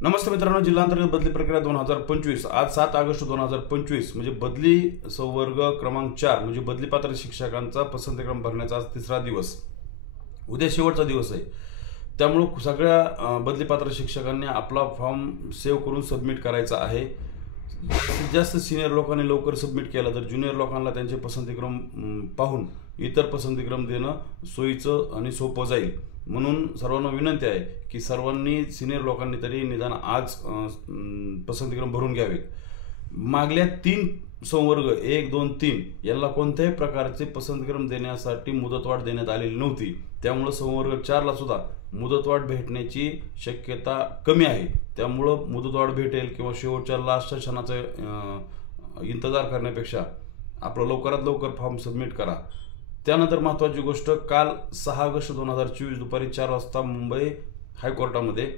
नमस्ते मित्रांनो, जिल्हांतर्गत बदली प्रक्रिया 2025 आज 7 ऑगस्ट 2025 म्हणजे बदली संवर्ग क्रमांक 4 म्हणजे बदली पात्र शिक्षकांचा पसंतीक्रम भरण्याचा आज तिसरा दिवस, उद्या शेवटचा दिवस आहे। त्यामुळे सगळ्या बदली पात्र शिक्षकांनी आपला फॉर्म सेव्ह करून सबमिट करायचा आहे। जास्त सिनियर लोकांनी लवकर सबमिट केला तर ज्युनियर लोकांना त्यांचे पसंतीक्रम पाहून इतर पसंतीक्रम देणं सोयीचं आणि सोपं जाईल। म्हणून सर्वांना विनंती आहे की सर्वांनी सिनियर लोकांनी तरी निदान आज पसंतीक्रम भरून घ्यावेत। मागल्या 3 संवर्ग 1, 2, 3 याला कोणत्याही प्रकारचे पसंतीक्रम देण्यासाठी मुदतवाढ देण्यात आलेली नव्हती। त्यामुळे संवर्ग 4 ला सुद्धा मुदतवाढ भेटण्याची शक्यता कमी आहे। त्यामुळे मुदतवाढ भेटेल किंवा शेवटच्या लास्टच्या क्षणाचा इंतजार करण्यापेक्षा आपलं लवकरात लवकर फॉर्म सबमिट करा। त्यानंतर महत्त्वाची गोष्ट, काल 6 ऑगस्ट 2024 दुपारी 4 वाजता मुंबई हायकोर्टामध्ये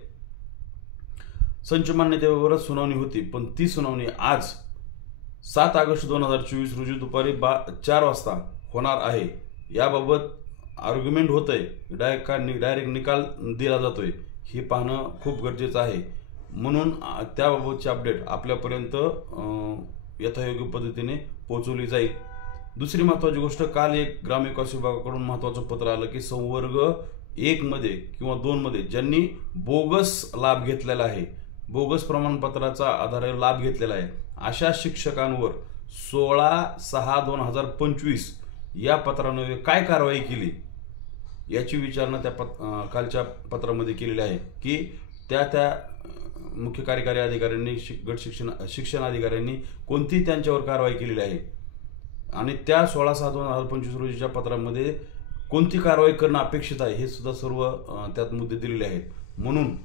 संच मान्यतेवर सुनावणी होती, पण ती सुनावणी आज 7 ऑगस्ट 2024 रोजी दुपारी 4 वाजता होणार आहे। याबाबत आर्ग्युमेंट होतंय, डायरेक्ट निकाल दिला जातोय हे पाहणं खूप गरजेचं आहे। म्हणून त्याबाबतची अपडेट आपल्यापर्यंत यथायोग्य पद्धतीने पोहोचवली जाईल। दुसरी महत्त्वाची गोष्ट, काल एक ग्रामविकास विभागाकडून महत्त्वाचं पत्र आलं की संवर्ग 1 मध्ये किंवा 2 मध्ये ज्यांनी बोगस लाभ घेतलेला आहे, बोगस प्रमाणपत्राचा आधारे लाभ घेतलेला आहे, अशा शिक्षकांवर 16/6/2025 या पत्रान्वये काय कारवाई केली याची विचारणा त्या कालच्या पत्रामध्ये केलेली आहे की त्या मुख्य कार्यकारी अधिकाऱ्यांनी गट शिक्षण अधिकाऱ्यांनी कोणती त्यांच्यावर कारवाई केलेली आहे आणि त्या 16/6/2025 रोजीच्या पत्रामध्ये कोणती कारवाई करणं अपेक्षित आहे हे सुद्धा सर्व त्यात मुद्दे दिलेले आहेत। म्हणून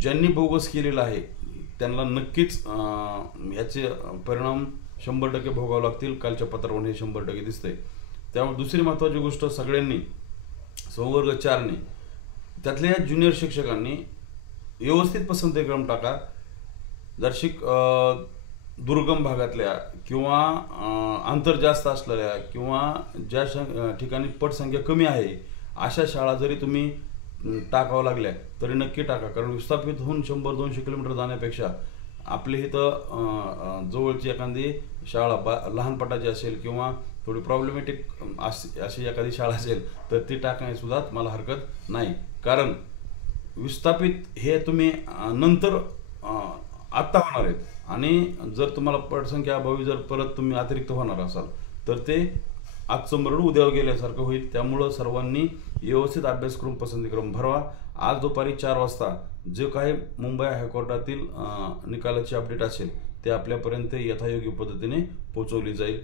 ज्यांनी बोगस केलेलं आहे त्यांना नक्कीच याचे परिणाम 100% भोगावे लागतील। कालच्या पत्रावरून हे 100% दिसतंय। त्यामुळे दुसरी महत्त्वाची गोष्ट, सगळ्यांनी संवर्ग 4 ने त्यातल्या ज्युनियर शिक्षकांनी व्यवस्थित पसंतीक्रम टाका। जर दुर्गम भागातल्या किंवा अंतर जास्त असलेल्या किंवा ज्या ठिकाणी पटसंख्या कमी आहे अशा शाळा जरी तुम्ही टाकावं लागल्या तरी नक्की टाका, कारण विस्थापित होऊन 100-200 किलोमीटर जाण्यापेक्षा आपले इथं जवळची एखादी शाळा लहान पटाची असेल किंवा थोडी प्रॉब्लेमॅटिक अशी एखादी शाळा असेल तर ती टाकण्यास सुद्धा मला हरकत नाही। कारण विस्थापित हे तुम्ही नंतर आत्ता होणार आहेत आणि जर तुम्हाला पटसंख्या अभावी जर परत तुम्ही अतिरिक्त होणार असाल तर ते आजचं मरण उद्या गेल्यासारखं होईल। त्यामुळं सर्वांनी व्यवस्थित अभ्यास करून पसंतीक्रम भरवा। आज दुपारी 4 वाजता जे काही मुंबई हायकोर्टातील निकालाची अपडेट असेल ते आपल्यापर्यंत यथायोग्य पद्धतीने पोहोचवली जाईल।